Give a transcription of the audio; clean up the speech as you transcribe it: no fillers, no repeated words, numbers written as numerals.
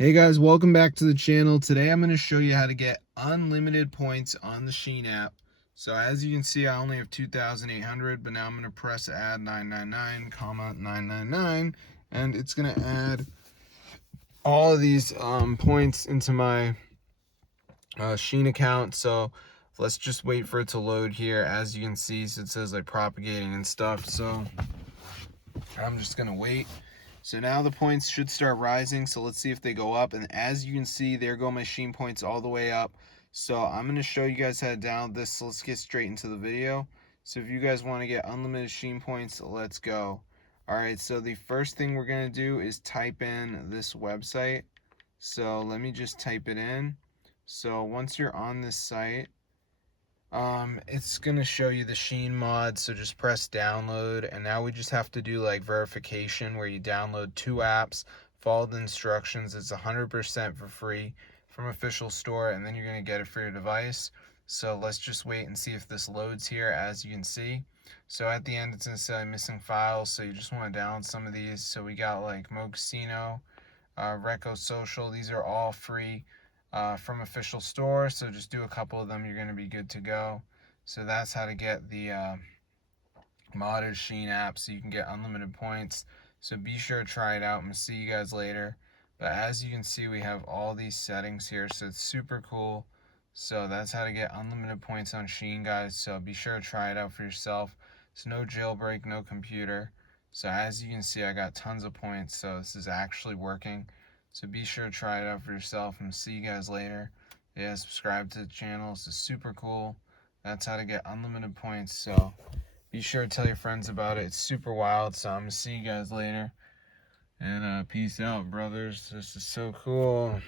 Hey guys, welcome back to the channel. Today I'm going to show you how to get unlimited points on the SHEIN app. So as you can see, I only have 2,800, but now I'm going to press add 999, 999, and it's going to add all of these points into my SHEIN account. So let's just wait for it to load here. As you can see, so it says like propagating and stuff. So I'm just going to wait. So now the points should start rising. So let's see if they go up. And as you can see, there go my SHEIN points all the way up. So I'm going to show you guys how to download this. So let's get straight into the video. So if you guys want to get unlimited SHEIN points, let's go. Alright, so the first thing we're going to do is type in this website. So let me just type it in. So once you're on this site, it's gonna show you the SHEIN mod, so just press download, and now we just have to do like verification where you download 2 apps, follow the instructions. It's 100% for free from official store, and then you're gonna get it for your device. So let's just wait and see if this loads here. As you can see, so at the end it's gonna say missing files, so you just want to download some of these. So we got like Mo Casino, Reco Social. These are all free from official store, so just do a couple of them, you're going to be good to go. So that's how to get the modded SHEIN app so you can get unlimited points. So be sure to try it out, and see you guys later. But as you can see, we have all these settings here, so it's super cool. So that's how to get unlimited points on SHEIN, guys. So be sure to try it out for yourself. It's no jailbreak, no computer. So as you can see, I got tons of points, so this is actually working. So be sure to try it out for yourself, and see you guys later. Yeah, subscribe to the channel. This is super cool. That's how to get unlimited points. So be sure to tell your friends about it. It's super wild. So I'm going to see you guys later. And peace out, brothers. This is so cool.